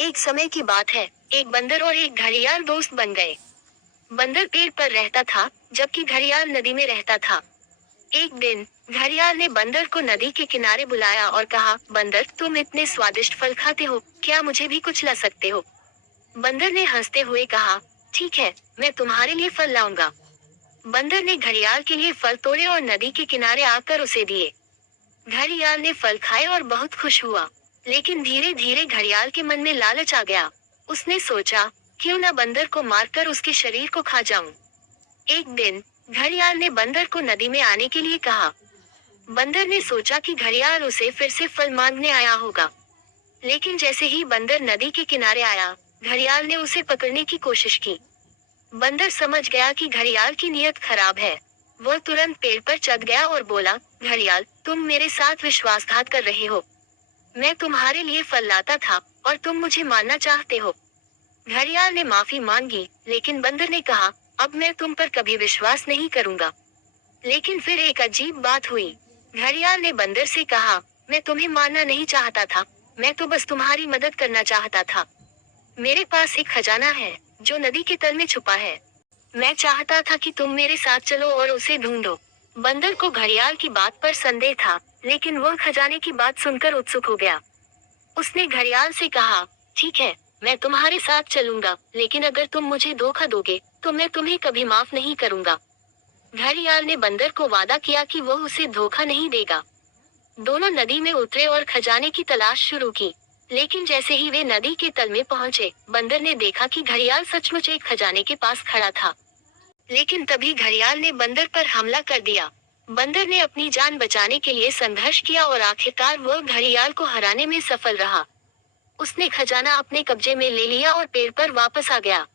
एक समय की बात है। एक बंदर और एक घड़ियाल दोस्त बन गए। बंदर पेड़ पर रहता था, जबकि घड़ियाल नदी में रहता था। एक दिन घड़ियाल ने बंदर को नदी के किनारे बुलाया और कहा, बंदर, तुम इतने स्वादिष्ट फल खाते हो, क्या मुझे भी कुछ ला सकते हो? बंदर ने हंसते हुए कहा, ठीक है, मैं तुम्हारे लिए फल लाऊंगा। बंदर ने घड़ियाल के लिए फल तोड़े और नदी के किनारे आकर उसे दिए। घड़ियाल ने फल खाए और बहुत खुश हुआ। लेकिन धीरे धीरे घड़ियाल के मन में लालच आ गया। उसने सोचा, क्यों न बंदर को मारकर उसके शरीर को खा जाऊं। एक दिन घड़ियाल ने बंदर को नदी में आने के लिए कहा। बंदर ने सोचा कि घड़ियाल उसे फिर से फल मांगने आया होगा। लेकिन जैसे ही बंदर नदी के किनारे आया, घड़ियाल ने उसे पकड़ने की कोशिश की। बंदर समझ गया कि घड़ियाल की नीयत खराब है। वह तुरंत पेड़ पर चढ़ गया और बोला, घड़ियाल, तुम मेरे साथ विश्वासघात कर रहे हो। मैं तुम्हारे लिए फल लाता था और तुम मुझे मारना चाहते हो। घड़ियाल ने माफी मांगी, लेकिन बंदर ने कहा, अब मैं तुम पर कभी विश्वास नहीं करूंगा। लेकिन फिर एक अजीब बात हुई। घड़ियाल ने बंदर से कहा, मैं तुम्हें मारना नहीं चाहता था, मैं तो बस तुम्हारी मदद करना चाहता था। मेरे पास एक खजाना है, जो नदी के तल में छुपा है। मैं चाहता था कि तुम मेरे साथ चलो और उसे ढूंढो। बंदर को घड़ियाल की बात पर संदेह था, लेकिन वह खजाने की बात सुनकर उत्सुक हो गया। उसने घड़ियाल से कहा, ठीक है, मैं तुम्हारे साथ चलूंगा, लेकिन अगर तुम मुझे धोखा दोगे, तो मैं तुम्हें कभी माफ नहीं करूंगा। घड़ियाल ने बंदर को वादा किया कि वह उसे धोखा नहीं देगा। दोनों नदी में उतरे और खजाने की तलाश शुरू की। लेकिन जैसे ही वे नदी के तल में पहुंचे, बंदर ने देखा कि घड़ियाल सचमुच एक खजाने के पास खड़ा था। लेकिन तभी घड़ियाल ने बंदर पर हमला कर दिया। बंदर ने अपनी जान बचाने के लिए संघर्ष किया और आखिरकार वह घड़ियाल को हराने में सफल रहा। उसने खजाना अपने कब्जे में ले लिया और पेड़ पर वापस आ गया।